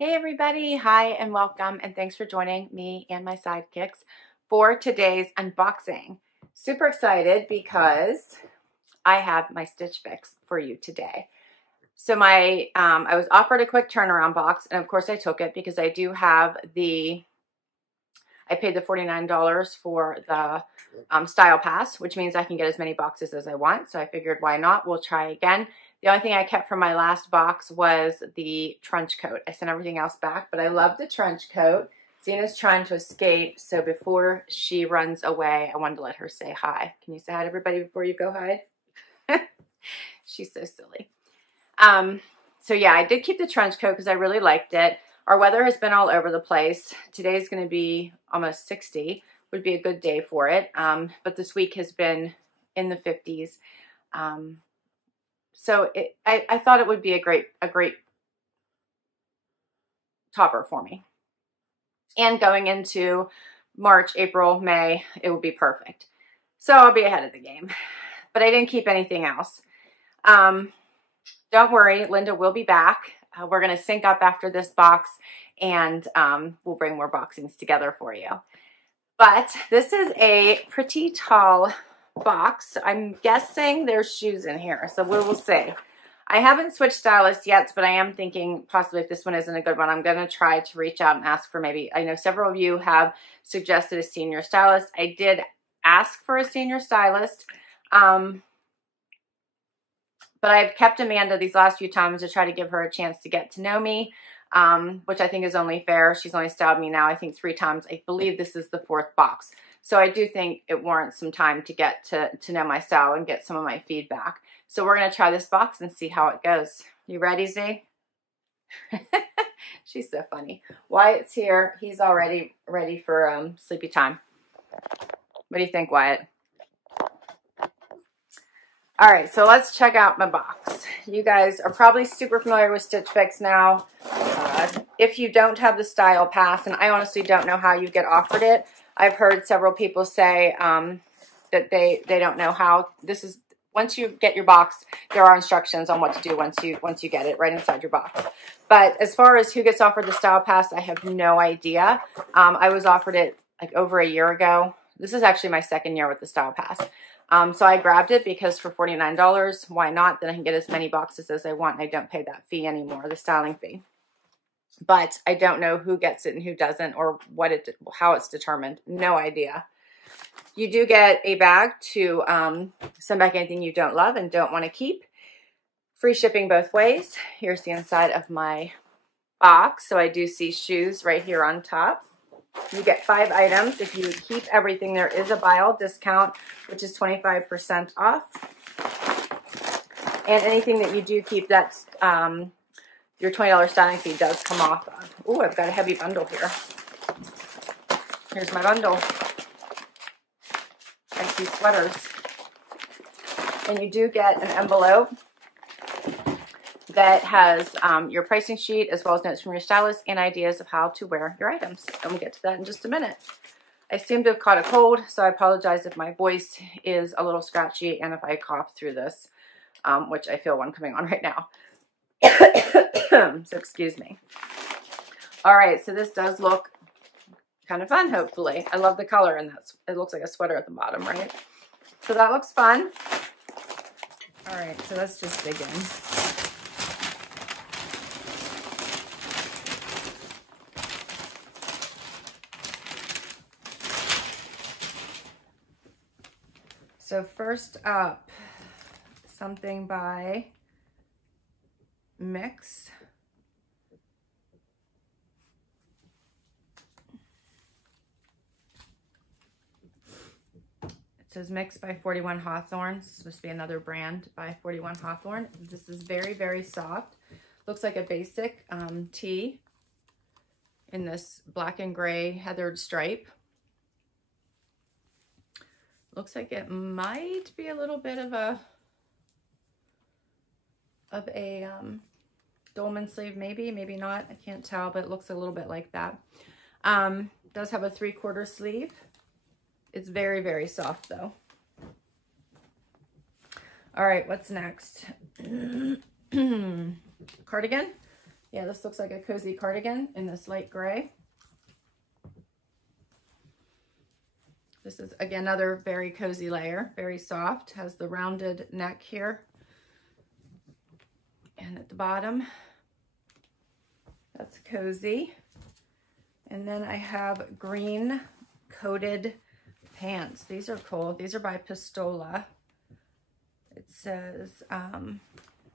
Hey everybody, hi and welcome, and thanks for joining me and my sidekicks for today's unboxing. Super excited because I have my Stitch Fix for you today. So I was offered a quick turnaround box, and of course I took it because I do have I paid the $49 for the Style Pass, which means I can get as many boxes as I want. So I figured, why not? We'll try again. The only thing I kept from my last box was the trench coat. I sent everything else back, but I love the trench coat. Zena's trying to escape, so before she runs away, I wanted to let her say hi. Can you say hi to everybody before you go hide? She's so silly. So yeah, I did keep the trench coat because I really liked it. Our weather has been all over the place. Today's going to be almost 60. Would be a good day for it. But this week has been in the 50s. So I thought it would be a great topper for me. And going into March, April, May, it will be perfect. So I'll be ahead of the game. But I didn't keep anything else. Don't worry, Linda will be back. We're going to sync up after this box, and we'll bring more boxings together for you. But this is a pretty tall box. I'm guessing there's shoes in here, so we will see. I haven't switched stylists yet, but I am thinking possibly if this one isn't a good one, I'm going to try to reach out and ask for maybe, I know several of you have suggested a senior stylist. I did ask for a senior stylist, but I've kept Amanda these last few times to try to give her a chance to get to know me, which I think is only fair. She's only styled me now, I think 3 times. I believe this is the 4th box. So I do think it warrants some time to get to know my style and get some of my feedback. So we're going to try this box and see how it goes. You ready, Z? She's so funny. Wyatt's here. He's already ready for sleepy time. What do you think, Wyatt? All right, so let's check out my box. You guys are probably super familiar with Stitch Fix now. If you don't have the Style Pass, and I honestly don't know how you get offered it. I've heard several people say that they don't know how. This is, once you get your box, there are instructions on what to do once you get it right inside your box. But as far as who gets offered the Style Pass, I have no idea. I was offered it like over a year ago. This is actually my 2nd year with the Style Pass. So I grabbed it because for $49, why not? Then I can get as many boxes as I want, and I don't pay that fee anymore, the styling fee. But I don't know who gets it and who doesn't, or how it's determined. No idea. You do get a bag to send back anything you don't love and don't want to keep. Free shipping both ways. Here's the inside of my box. So I do see shoes right here on top. You get 5 items. If you keep everything, there is a buy all discount, which is 25% off. And anything that you do keep, that's your $20 styling fee does come off of. Oh, I've got a heavy bundle here. Here's my bundle. I see sweaters. And you do get an envelope that has your pricing sheet as well as notes from your stylist and ideas of how to wear your items. And we'll get to that in just a minute. I seem to have caught a cold, so I apologize if my voice is a little scratchy and if I cough through this, which I feel one coming on right now. So excuse me. All right, so this does look kind of fun, hopefully. I love the color, and it looks like a sweater at the bottom, right? So that looks fun. All right, so let's just dig in. So first up, something by Mix. It says Mix by 41 Hawthorn. This is supposed to be another brand by 41 Hawthorn. This is very, very soft. Looks like a basic tee in this black and gray heathered stripe. Looks like it might be a little bit of a dolman sleeve, maybe not. I can't tell, but it looks a little bit like that. Does have a 3/4 sleeve. It's very, very soft though. All right, what's next? Cardigan. Yeah, this looks like a cozy cardigan in this light gray. This is, again, another very cozy layer, very soft, has the rounded neck here. And at the bottom, that's cozy. And then I have green coated pants. These are cool. These are by Pistola. It says,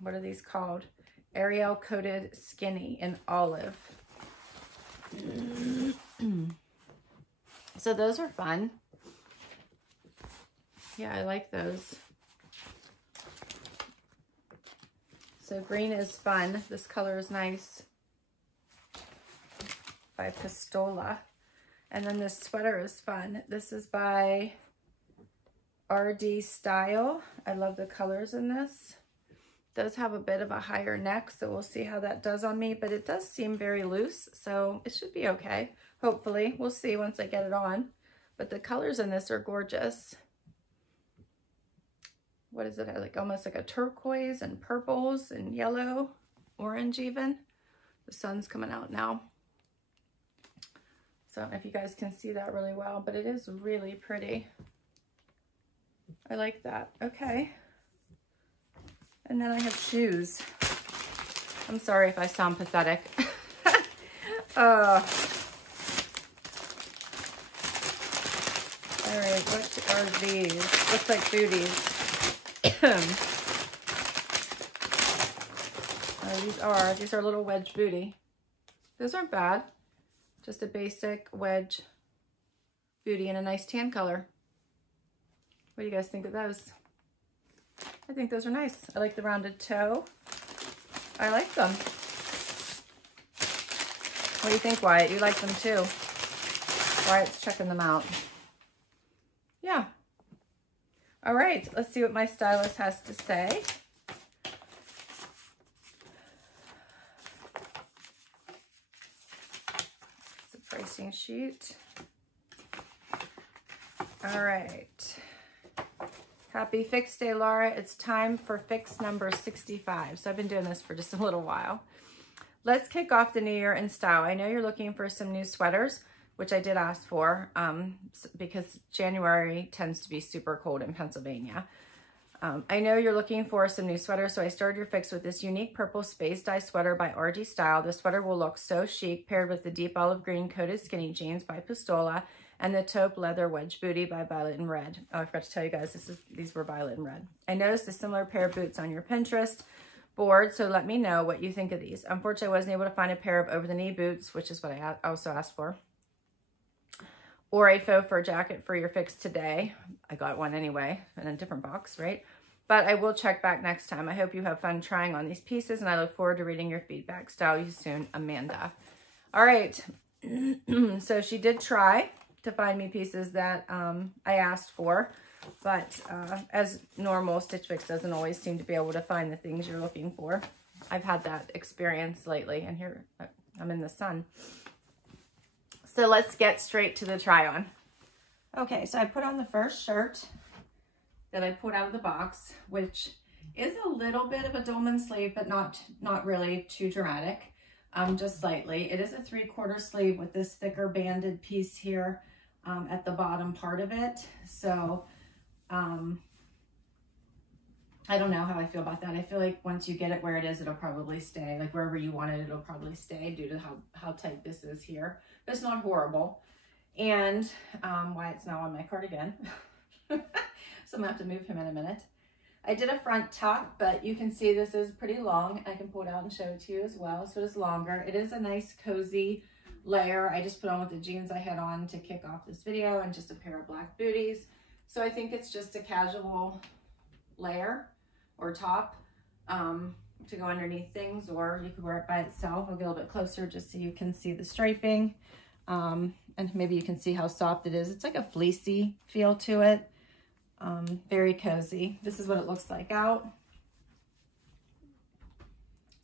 what are these called? Arielle coated skinny in olive. So those are fun. Yeah, I like those. So green is fun. This color is nice. By Pistola. And then this sweater is fun. This is by RD Style. I love the colors in this. It does have a bit of a higher neck, so we'll see how that does on me, but it does seem very loose, so it should be okay. Hopefully. We'll see once I get it on. But the colors in this are gorgeous. What is it? Like almost like a turquoise and purples and yellow, orange even. The sun's coming out now. So I don't know if you guys can see that really well, but it is really pretty. I like that. Okay. And then I have shoes. I'm sorry if I sound pathetic. All right, what are these? Looks like booties. These are little wedge booty. Those aren't bad. Just a basic wedge booty in a nice tan color. What do you guys think of those? I think those are nice. I like the rounded toe. I like them. What do you think, Wyatt? You like them too. Wyatt's checking them out. Yeah. All right, let's see what my stylist has to say. It's a pricing sheet. All right. Happy Fix Day, Laura. It's time for fix number 65. So I've been doing this for just a little while. Let's kick off the new year in style. I know you're looking for some new sweaters, which I did ask for because January tends to be super cold in Pennsylvania. I know you're looking for some new sweaters, so I started your fix with this unique purple space dye sweater by RD Style. The sweater will look so chic paired with the deep olive green coated skinny jeans by Pistola and the taupe leather wedge booty by Violet and Red. Oh, I forgot to tell you guys, these were Violet and Red. I noticed a similar pair of boots on your Pinterest board, so let me know what you think of these. Unfortunately, I wasn't able to find a pair of over-the-knee boots, which is what I also asked for, or a faux fur jacket for your fix today. I got one anyway in a different box, right? But I will check back next time. I hope you have fun trying on these pieces, and I look forward to reading your feedback. Style you soon, Amanda. All right, so she did try to find me pieces that I asked for, but as normal, Stitch Fix doesn't always seem to be able to find the things you're looking for. I've had that experience lately, and here I'm in the sun. So let's get straight to the try on. Okay, so I put on the first shirt that I pulled out of the box, which is a little bit of a dolman sleeve, but not really too dramatic, just slightly. It is a 3/4 sleeve with this thicker banded piece here at the bottom part of it. So I don't know how I feel about that. I feel like once you get it where it is, it'll probably stay. Like wherever you want it, it'll probably stay due to how tight this is here. But it's not horrible. And Wyatt's now on my cardigan. So I'm gonna have to move him in a minute. I did a front tuck, but you can see this is pretty long. I can pull it out and show it to you as well. So it is longer. It is a nice cozy layer. I just put on with the jeans I had on to kick off this video and just a pair of black booties. So I think it's just a casual layer or top to go underneath things, or you could wear it by itself. I'll get a little bit closer just so you can see the striping, and maybe you can see how soft it is. It's like a fleecy feel to it. Very cozy. This is what it looks like out.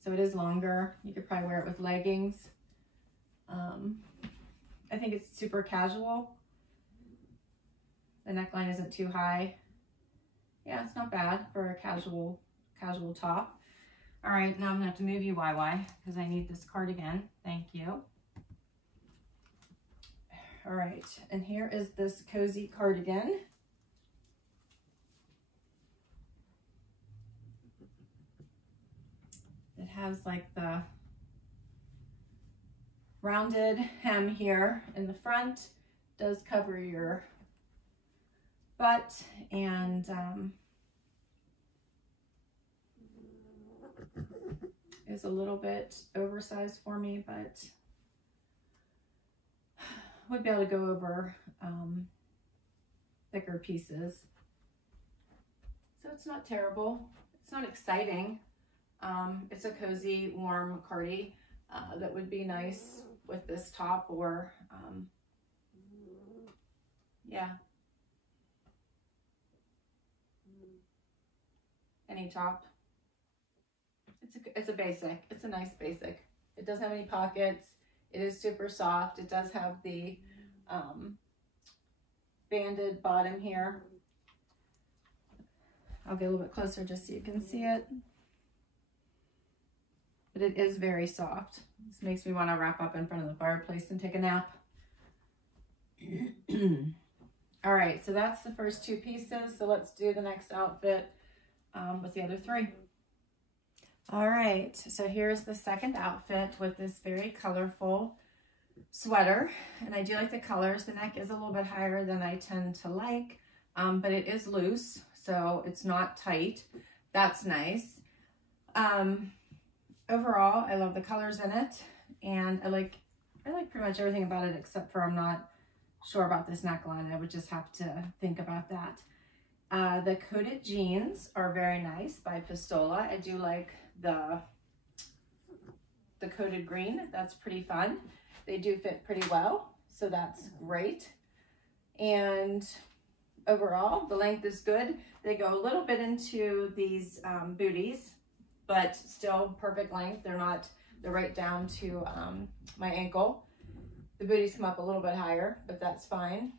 So it is longer. You could probably wear it with leggings. I think it's super casual. The neckline isn't too high. Yeah, it's not bad for a casual top. All right, now I'm gonna have to move you, YY, because I need this cardigan. Thank you. All right, and here is this cozy cardigan. It has like the rounded hem here in the front. Does cover your butt, and is a little bit oversized for me, but would be able to go over thicker pieces. So it's not terrible. It's not exciting. It's a cozy, warm cardi that would be nice with this top, or yeah, any top. It's a basic. It's a nice basic. It doesn't have any pockets. It is super soft. It does have the banded bottom here. I'll get a little bit closer just so you can see it. But it is very soft. This makes me want to wrap up in front of the fireplace and take a nap. All right, so that's the first two pieces. So let's do the next outfit with the other three. All right, so here's the second outfit with this very colorful sweater. And I do like the colors. The neck is a little bit higher than I tend to like, but it is loose, so it's not tight. That's nice. Overall, I love the colors in it, and I like pretty much everything about it, except for I'm not sure about this neckline. I would just have to think about that. The coated jeans are very nice by Pistola. I do like the coated green. That's pretty fun. They do fit pretty well, so that's great. And overall, the length is good. They go a little bit into these booties, but still perfect length. They're right down to my ankle. The booties come up a little bit higher, but that's fine.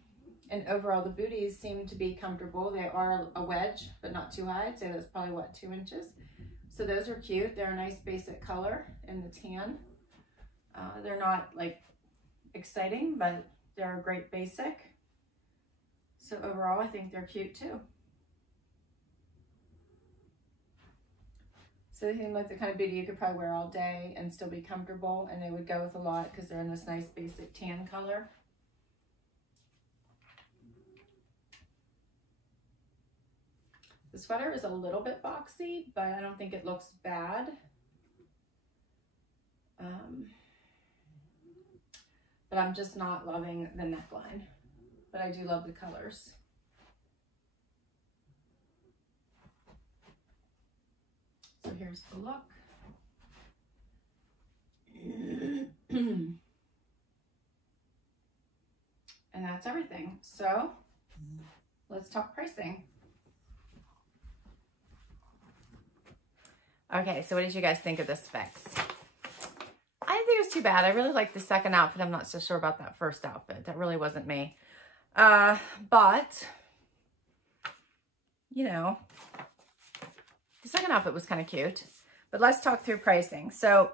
And overall, the booties seem to be comfortable. They are a wedge, but not too high. I'd say that's probably, what, 2 inches? So those are cute. They're a nice basic color in the tan. They're not like exciting, but they're a great basic. So overall, I think they're cute too. So they seem like the kind of booty you could probably wear all day and still be comfortable, and they would go with a lot because they're in this nice basic tan color. The sweater is a little bit boxy, but I don't think it looks bad. But I'm just not loving the neckline, but I do love the colors. So here's the look. And that's everything. So let's talk pricing. Okay, so what did you guys think of this fix? I didn't think it was too bad. I really liked the second outfit. I'm not so sure about that first outfit. That really wasn't me. But, you know, the second outfit was kind of cute. But let's talk through pricing. So,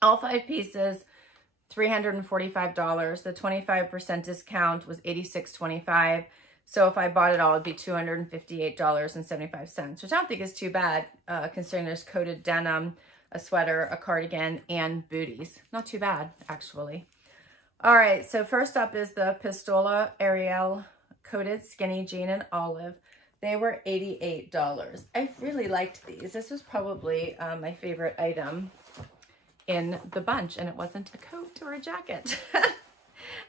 all 5 pieces, $345. The 25% discount was $86.25. So if I bought it all, it'd be $258.75, which I don't think is too bad, considering there's coated denim, a sweater, a cardigan, and booties. Not too bad, actually. All right, so first up is the Pistola Arielle coated skinny jean in olive. They were $88. I really liked these. This was probably my favorite item in the bunch, and it wasn't a coat or a jacket.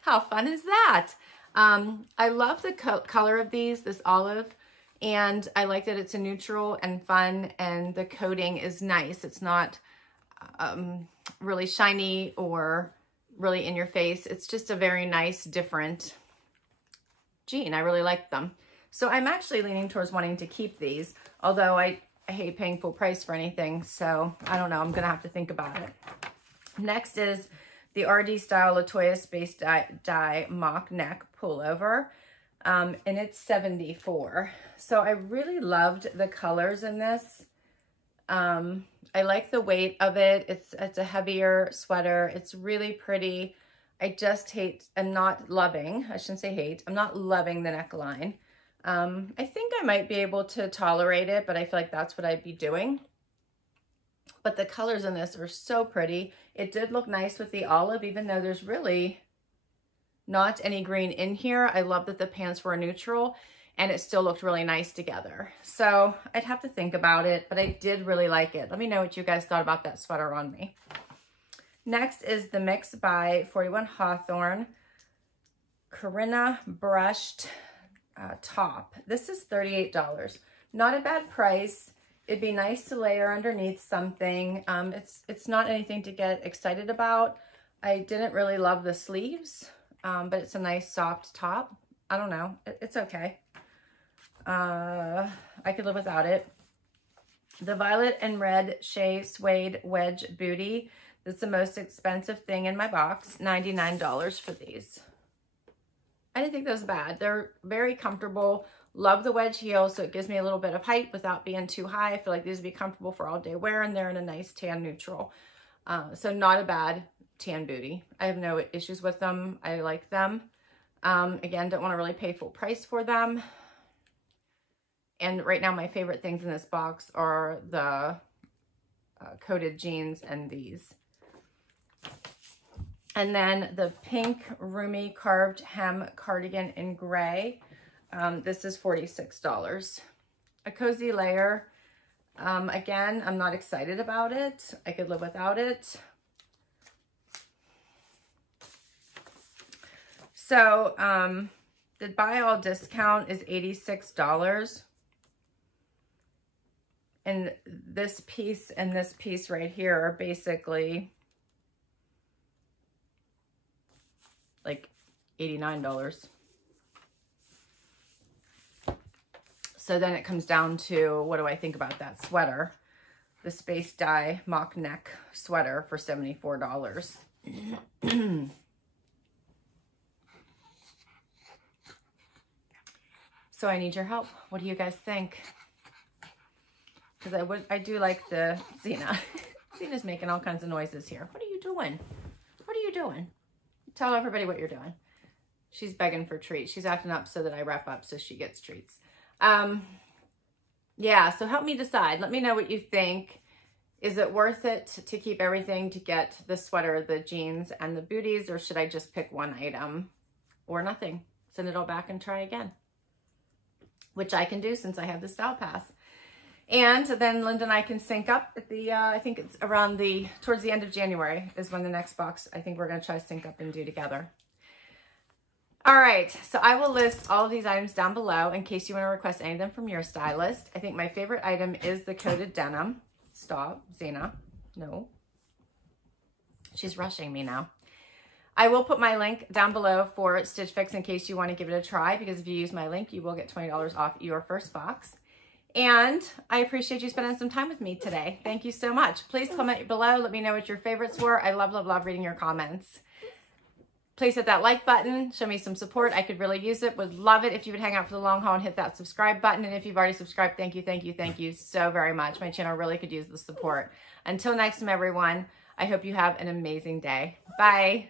How fun is that? I love the color of these, this olive, and I like that it's a neutral and fun, and the coating is nice. It's not really shiny or really in your face. It's just a very nice, different jean. I really like them. So I'm actually leaning towards wanting to keep these, although I hate paying full price for anything, so I don't know. I'm going to have to think about it. Next is the RD Style Latoya Space Dye Mock Neck Pullover. and it's $74. So I really loved the colors in this. I like the weight of it. It's a heavier sweater. It's really pretty. I just I'm not loving, I shouldn't say hate, I'm not loving the neckline. I think I might be able to tolerate it, but I feel like that's what I'd be doing. But the colors in this are so pretty. It did look nice with the olive, even though there's really not any green in here. I love that the pants were neutral and it still looked really nice together. So I'd have to think about it, but I did really like it. Let me know what you guys thought about that sweater on me. Next is the Mix by 41 Hawthorn Corinna Brushed top. This is $38. Not a bad price. It'd be nice to layer underneath something. It's not anything to get excited about. I didn't really love the sleeves, but it's a nice soft top. I don't know. It's okay. I could live without it. The violet and red Shae Suede Wedge Bootie. That's the most expensive thing in my box. $99 for these. I didn't think that was bad. They're very comfortable. Love the wedge heel, so it gives me a little bit of height without being too high. I feel like these would be comfortable for all day wear, and they're in a nice tan neutral. So not a bad tan booty. I have no issues with them. I like them. Again, don't want to really pay full price for them. And right now, my favorite things in this box are the coated jeans and these. And then the Pinque Rumi carved hem cardigan in gray. This is $46. A cozy layer. Again, I'm not excited about it. I could live without it. So the buy all discount is $86. And this piece and this piece right here are basically like $89. So then it comes down to, what do I think about that sweater? The Space Dye mock neck sweater for $74. So I need your help. What do you guys think? Because I do like the Xena. Xena's making all kinds of noises here. What are you doing? What are you doing? Tell everybody what you're doing. She's begging for treats. She's acting up so that I wrap up so she gets treats. Yeah, so help me decide. Let me know what you think. Is it worth it to keep everything to get the sweater, the jeans, and the booties, or should I just pick one item or nothing? Send it all back and try again, which I can do since I have the Style Pass. And then Linda and I can sync up at the, I think it's around towards the end of January is when the next box, I think we're going to try to sync up and do together. All right, so I will list all of these items down below in case you want to request any of them from your stylist. I think my favorite item is the coated denim. Stop, Xena. No. She's rushing me now. I will put my link down below for Stitch Fix in case you want to give it a try, because if you use my link, you will get $20 off your first box. And I appreciate you spending some time with me today. Thank you so much. Please comment below. Let me know what your favorites were. I love, love, love reading your comments. Please hit that like button. Show me some support. I could really use it. Would love it if you would hang out for the long haul and hit that subscribe button. And if you've already subscribed, thank you, thank you, thank you so very much. My channel really could use the support. Until next time, everyone, I hope you have an amazing day. Bye.